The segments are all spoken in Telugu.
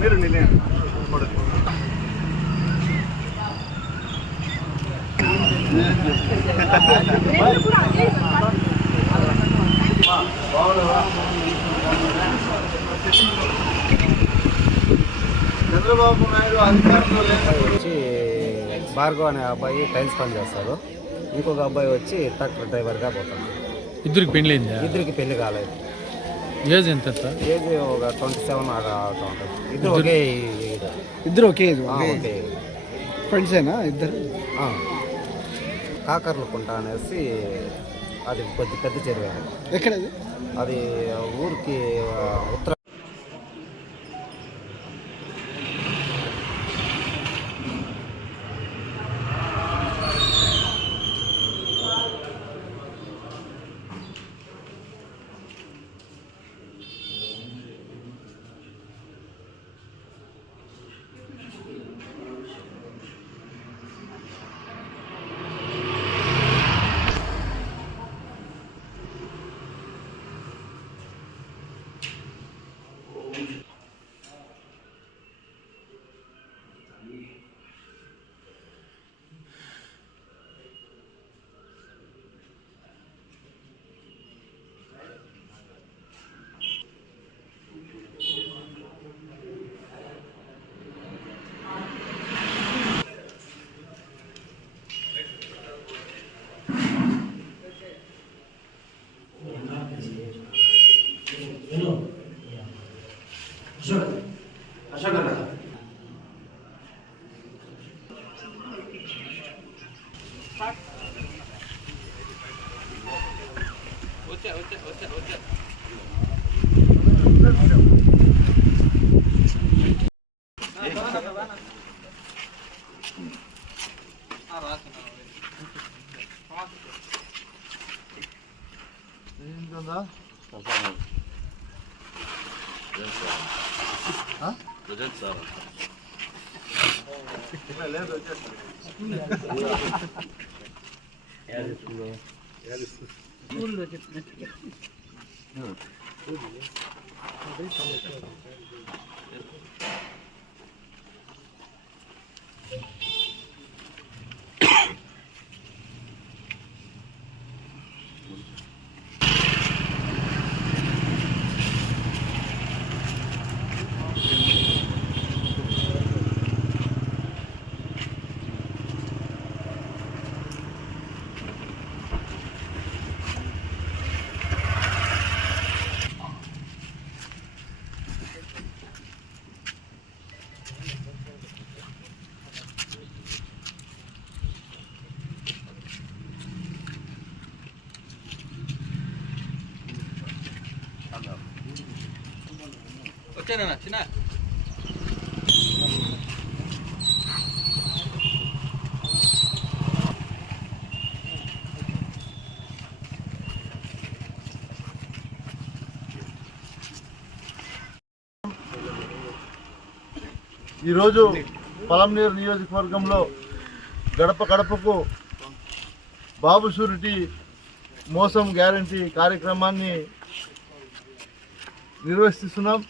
మీరు నేనే చంద్రబాబు నాయుడు అధికారంలో వచ్చి భార్గవ్ అనే అబ్బాయి టైల్స్ పని చేస్తారు, ఇంకొక అబ్బాయి వచ్చి ట్రక్ డ్రైవర్గా పోతాడు. ఇద్దరికి పెళ్ళిందా? ఇద్దరికి పెళ్లి కాలేదు. ఏజ్ ఎంత? ఏజ్ ఒక 27 అలా అవుతా ఉంటుంది. ఇద్దరు ఒకే ఫ్రెండ్సేనా ఇద్దరు? కాకర్లకుంట అనేసి అది కొద్ది పెద్ద చెరువు. ఎక్కడది? అది ఊరికి ఉత్తర. వచ్చానా చిన్న ఈరోజు పలమనేరు నియోజకవర్గంలో గడప గడపకు బాబు షూరిటీ మోసం గ్యారంటీ కార్యక్రమాన్ని నిర్వహిస్తున్నాం.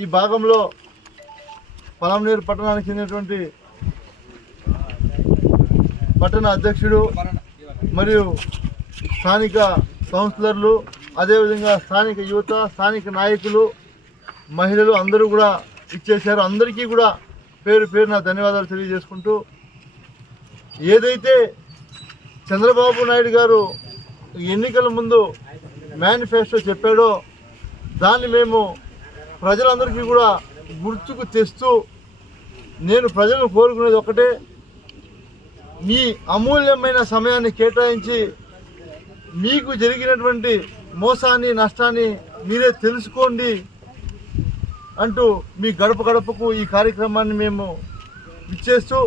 ఈ భాగంలో పలమనేరు పట్టణానికి చెందినటువంటి పట్టణ అధ్యక్షుడు మరియు స్థానిక కౌన్సిలర్లు, అదేవిధంగా స్థానిక యువత, స్థానిక నాయకులు, మహిళలు అందరూ కూడా ఇచ్చేశారు. అందరికీ కూడా పేరు పేరున ధన్యవాదాలు తెలియజేసుకుంటూ, ఏదైతే చంద్రబాబు నాయుడు గారు ఎన్నికల ముందు మేనిఫెస్టో చెప్పాడో దాన్ని మేము ప్రజలందరికీ కూడా గుర్తుకు తెస్తూ, నేను ప్రజలను కోరుకునేది ఒకటే, మీ అమూల్యమైన సమయాన్ని కేటాయించి మీకు జరిగినటువంటి మోసాన్ని, నష్టాన్ని మీరే తెలుసుకోండి అంటూ మీ గడప గడపకు ఈ కార్యక్రమాన్ని మేము ఇచ్చేస్తూ,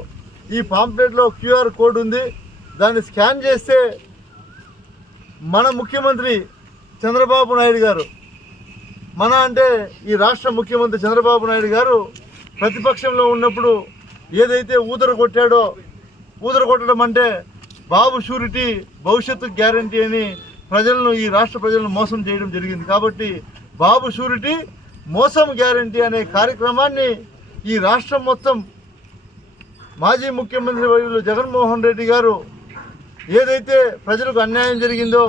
ఈ పాంప్లెట్లో QR కోడ్ ఉంది, దాన్ని స్కాన్ చేస్తే మన ముఖ్యమంత్రి చంద్రబాబు నాయుడు గారు, మన అంటే ఈ రాష్ట్ర ముఖ్యమంత్రి చంద్రబాబు నాయుడు గారు ప్రతిపక్షంలో ఉన్నప్పుడు ఏదైతే ఊదర కొట్టాడో, ఊదర కొట్టడం అంటే బాబు షూరిటీ భవిష్యత్తు గ్యారంటీ అని ప్రజలను, ఈ రాష్ట్ర ప్రజలను మోసం చేయడం జరిగింది. కాబట్టి బాబు షూరిటీ మోసం గ్యారంటీ అనే కార్యక్రమాన్ని ఈ రాష్ట్రం మొత్తం మాజీ ముఖ్యమంత్రి వర్యులు జగన్మోహన్ రెడ్డి గారు ఏదైతే ప్రజలకు అన్యాయం జరిగిందో,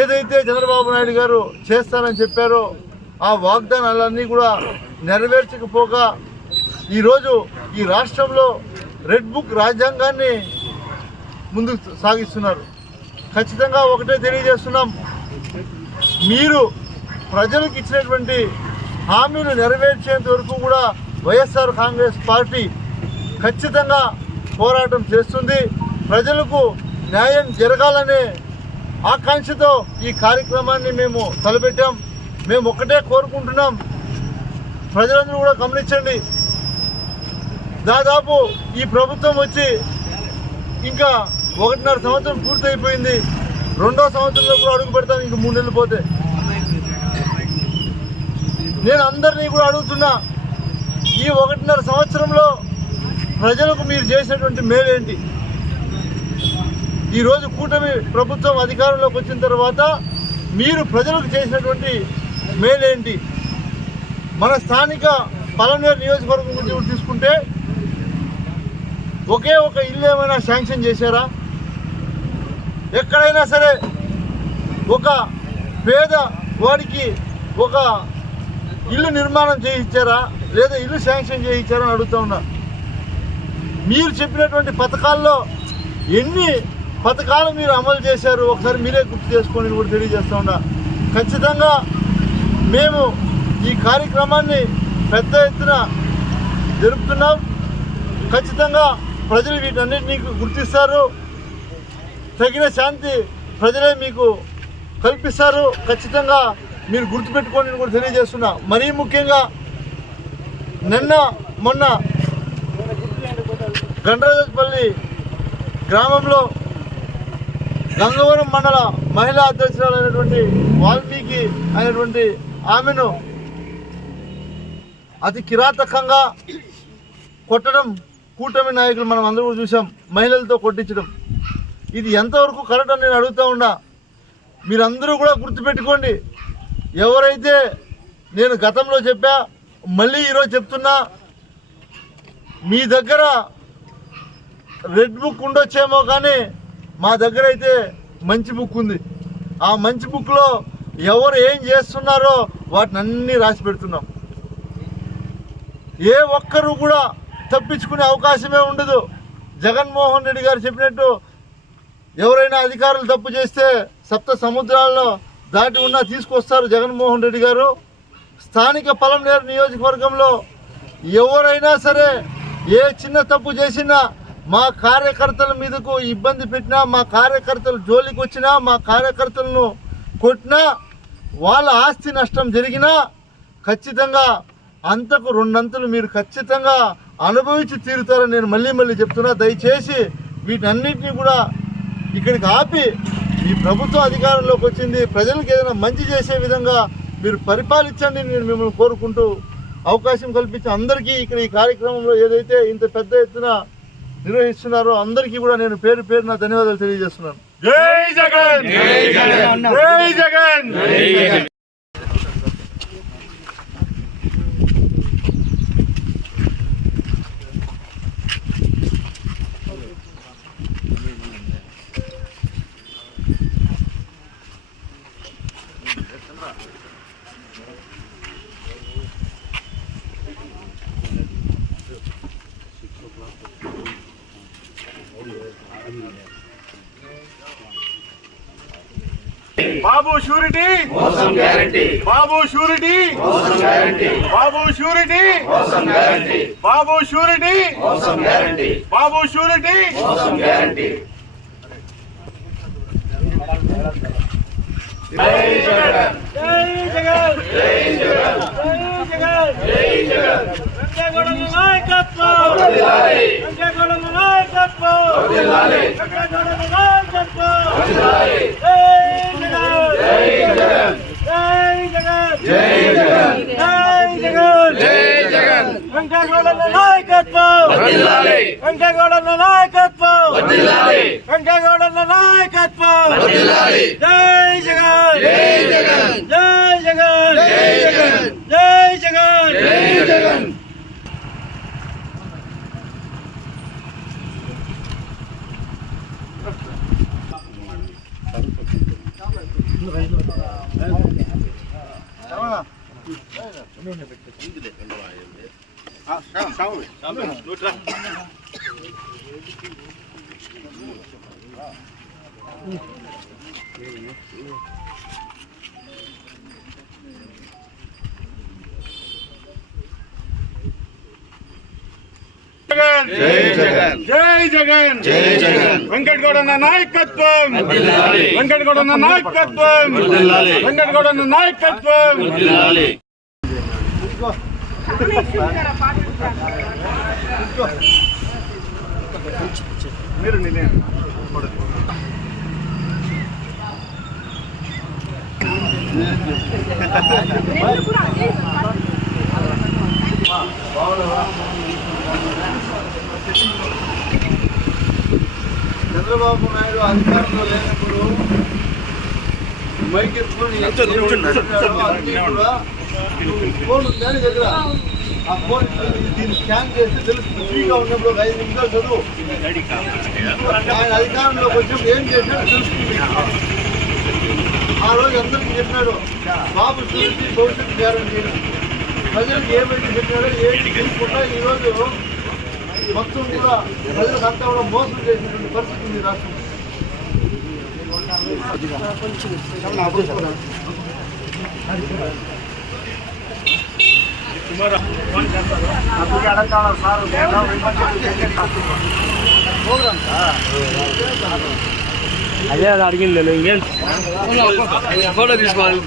ఏదైతే చంద్రబాబు నాయుడు గారు చేస్తానని చెప్పారో ఆ వాగ్దానాలన్నీ కూడా నెరవేర్చకపోగా ఈరోజు ఈ రాష్ట్రంలో రెడ్ బుక్ రాజ్యాంగాన్ని ముందుకు సాగిస్తున్నారు. ఖచ్చితంగా ఒకటే తెలియజేస్తున్నాం, మీరు ప్రజలకు ఇచ్చినటువంటి హామీలు నెరవేర్చేంత వరకు కూడా వైఎస్ఆర్ కాంగ్రెస్ పార్టీ ఖచ్చితంగా పోరాటం చేస్తుంది. ప్రజలకు న్యాయం జరగాలనే ఆకాంక్షతో ఈ కార్యక్రమాన్ని మేము తలపెట్టాం. మేము ఒక్కటే కోరుకుంటున్నాం, ప్రజలందరూ కూడా గమనించండి. దాదాపు ఈ ప్రభుత్వం వచ్చి ఇంకా 1.5 సంవత్సరం పూర్తయిపోయింది. 2వ సంవత్సరంలో కూడా అడుగు పెడతాం ఇంక 3 నెలలు పోతే. నేను అందరినీ కూడా అడుగుతున్నా, ఈ 1.5 సంవత్సరంలో ప్రజలకు మీరు చేసినటువంటి మేలేంటి? ఈరోజు కూటమి ప్రభుత్వం అధికారంలోకి వచ్చిన తర్వాత మీరు ప్రజలకు చేసినటువంటి మేలేంటి? మన స్థానిక పలమనేరు నియోజకవర్గం గురించి తీసుకుంటే ఒకే ఒక ఇల్లు ఏమైనా శాంక్షన్ చేశారా? ఎక్కడైనా సరే ఒక పేద వాడికి ఒక ఇల్లు నిర్మాణం చేయించారా, లేదా ఇల్లు శాంక్షన్ చేయించారా అని అడుగుతా ఉన్నా. మీరు చెప్పినటువంటి పథకాల్లో ఎన్ని పథకాలు మీరు అమలు చేశారు ఒకసారి మీరే గుర్తు చేసుకోండి కూడా తెలియజేస్తా ఉన్నా. ఖచ్చితంగా మేము ఈ కార్యక్రమాన్ని పెద్ద ఎత్తున జరుపుతున్నాం. ఖచ్చితంగా ప్రజలు వీటన్నిటినీ గుర్తిస్తారు. తగిన శాంతి ప్రజలే మీకు కల్పిస్తారు. ఖచ్చితంగా మీరు గుర్తుపెట్టుకోండి కూడా తెలియజేస్తున్నా. మరీ ముఖ్యంగా మొన్న గండ్రాజపల్లి గ్రామంలో గంగవరం మండల మహిళా అధ్యక్షురాలైనటువంటి వాల్మీకి అయినటువంటి ఆమెను అతి కిరాతకంగా కొట్టడం కూటమి నాయకులు మనం అందరూ కూడా చూసాం. మహిళలతో కొట్టించడం ఇది ఎంతవరకు కరెక్ట్ అని నేను అడుగుతూ ఉన్నా. మీరందరూ కూడా గుర్తుపెట్టుకోండి. ఎవరైతే నేను గతంలో చెప్పా, మళ్ళీ ఈరోజు చెప్తున్నా, మీ దగ్గర రెడ్ బుక్ ఉండొచ్చేమో కానీ మా దగ్గర అయితే మంచి బుక్ ఉంది. ఆ మంచి బుక్లో ఎవరు ఏం చేస్తున్నారో వాటిని అన్నీ రాసి పెడుతున్నాం. ఏ ఒక్కరు కూడా తప్పించుకునే అవకాశమే ఉండదు. జగన్మోహన్ రెడ్డి గారు చెప్పినట్టు ఎవరైనా అధికారులు తప్పు చేస్తే 7 సముద్రాల్లో దాటి ఉన్నా తీసుకొస్తారు జగన్మోహన్ రెడ్డి గారు. స్థానిక పలమనేరు నియోజకవర్గంలో ఎవరైనా సరే ఏ చిన్న తప్పు చేసినా, మా కార్యకర్తల మీదకు ఇబ్బంది పెట్టినా, మా కార్యకర్తలు జోలికి వచ్చినా, మా కార్యకర్తలను కొట్టినా, వాళ్ళ ఆస్తి నష్టం జరిగినా ఖచ్చితంగా అంతకు 2 అంతలు మీరు ఖచ్చితంగా అనుభవించి తీరుతారని నేను మళ్ళీ చెప్తున్నా. దయచేసి వీటన్నిటిని కూడా ఇక్కడికి ఆపి, ఈ ప్రభుత్వం అధికారంలోకి వచ్చింది, ప్రజలకు ఏదైనా మంచి చేసే విధంగా మీరు పరిపాలించండి నేను మిమ్మల్ని కోరుకుంటూ అవకాశం కల్పించి అందరికీ ఇక్కడ ఈ కార్యక్రమంలో ఏదైతే ఇంత పెద్ద ఎత్తున నిర్వహిస్తున్నారో అందరికీ కూడా నేను పేరు పేరున ధన్యవాదాలు తెలియజేస్తున్నాను. జై జగన్, జై జగన్, జై జగన్, జై జగన్. బాబు షూరిటీ మోసం గ్యారంటీ, బాబు షూరిటీ మోసం గ్యారంటీ, బాబు షూరిటీ మోసం గ్యారంటీ, బాబు షూరిటీ మోసం గ్యారంటీ, బాబు షూరిటీ మోసం గ్యారంటీ. జై జగన్, జై జగన్, జై జగన్, జై జగన్, వెంకటగౌడ నాయకత్వం వర్ధిల్లాలి, వెంకటగౌడ నాయకత్వం వర్ధిల్లాలి, వెంకటగౌడ నాయకత్వం వర్ధిల్లాలి. జై జగన్, జై జగన్, జై జగన్, జై జగన్, జై జగన్, వెంకటగౌడ నాయకత్వం వర్ధిల్లాలి, వెంకటగౌడ నాయకత్వం వర్ధిల్లాలి, వెంకటగౌడ నాయకత్వం జై జగన్ జై జగన్ జై జగన్ జై జగన్ జై జగన్ జై జగన్. జై జగన్ జై జగన్ జై జగన్ వెంకటగౌడన్న నాయకత్వం వెంకటగౌడన్న నాయకత్వం వెంకటగౌడన్న నాయకత్వం. మీరు నేనే చంద్రబాబు నాయుడు అధికారంలో లేనప్పుడు మైక్ ఎత్తుకొని అన్ని కూడా ఫోన్ ఉంది దగ్గర. ఆ ఫోన్ దీన్ని స్కాన్ చేస్తే తెలుస్తుంది. ఫ్రీగా ఉన్నప్పుడు ఒక 5 నిమిషాలు చదువు. ఆయన అధికారంలోకి వచ్చినప్పుడు ఏం చేసినాడో తెలుస్తుంది. ఆ రోజు అందరికీ చెప్పినాడు బాబు చూసి భవిష్యత్తు గ్యారంటీ. ప్రజలకు ఏమైతే చెప్పినాడో ఏంటి తెలుసుకుంటా ఈరోజు మొత్తం కూడా ప్రజలకు అంతా కూడా మోసం చేసినటువంటి పరిస్థితి ఉంది రాష్ట్రం. అదే అది అడిగింది నేను ఇంకేం ఫోటో తీసుకోవాలి.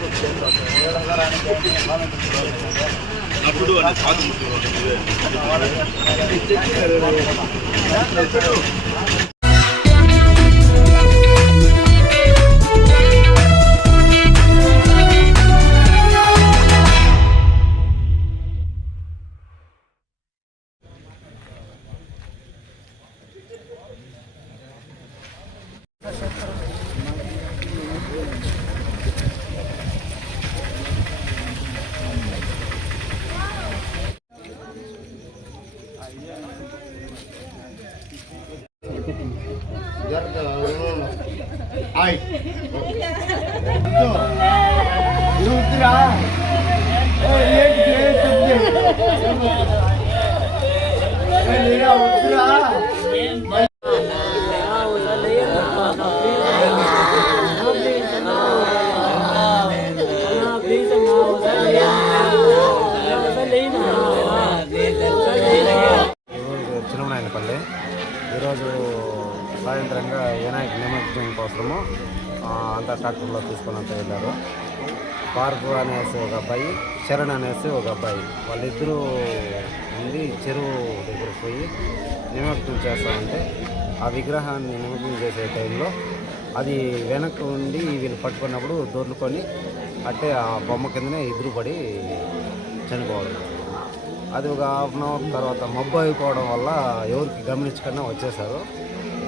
చిన్నమనాయనపల్లి ఈరోజు సాయంత్రంగా వినాయక నిమజ్జనం కోసము అంతా ట్రాక్టర్లో తీసుకొని వెళ్ళారు. పార్కు అనేసి ఒక అబ్బాయి, శరణ్ అనేసి ఒక అబ్బాయి, వాళ్ళిద్దరూ ఉండి చెరువు దగ్గరకు పోయి నిమజ్జనం చేస్తామంటే ఆ విగ్రహాన్ని నిమజ్జనం చేసే టైంలో అది వెనక్కి ఉండి వీళ్ళు పట్టుకున్నప్పుడు దొర్లుకొని అంటే ఆ బొమ్మ కిందనే ఎదురు పడి చనిపోవడం. అది ఒక హాఫ్ అన్ అవర్ తర్వాత మబ్బు అయిపోవడం వల్ల ఎవరికి గమనించకుండా వచ్చేసారు.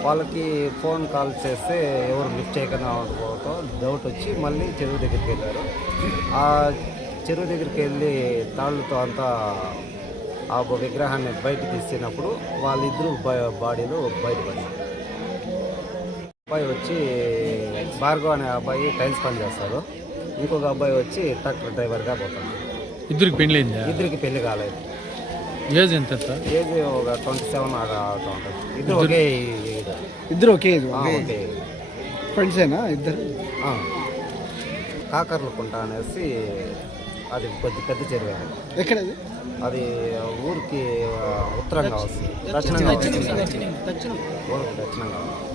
వాళ్ళకి ఫోన్ కాల్ చేస్తే ఎవరు లిఫ్ట్ చేయకుండా ఉండకపోవడంతో డౌట్ వచ్చి మళ్ళీ చెరువు దగ్గరికి వెళ్ళారు. ఆ చెరువు దగ్గరికి వెళ్ళి తాళ్ళతో అంతా ఆ విగ్రహాన్ని బయటకు తీసినప్పుడు వాళ్ళిద్దరూ బాడీలు బయటపడ్డారు. అబ్బాయి వచ్చి భార్గవ్ అనే అబ్బాయి టైల్స్ పని చేస్తారు. ఇంకొక అబ్బాయి వచ్చి ట్రక్ డ్రైవర్గా పోతాడు. ఇద్దరికి పెళ్ళైందా? ఇద్దరికి పెళ్లి కాలేదు. ఏజ్ ఎంత సార్? ఏజ్ ఒక 27 అలా అవుతూ ఉంటుంది. ఇద్దరు ఒకే ఓకే ఫ్రెండ్సేనా ఇద్దరు? కాకర్లకుంట అనేసి అది కొద్ది పెద్ద చెరువు. ఎక్కడది? అది ఊరికి ఉత్తరంగా వస్తుంది, దక్షిణంగా వస్తుంది. ఊరికి దక్షిణంగా వస్తుంది.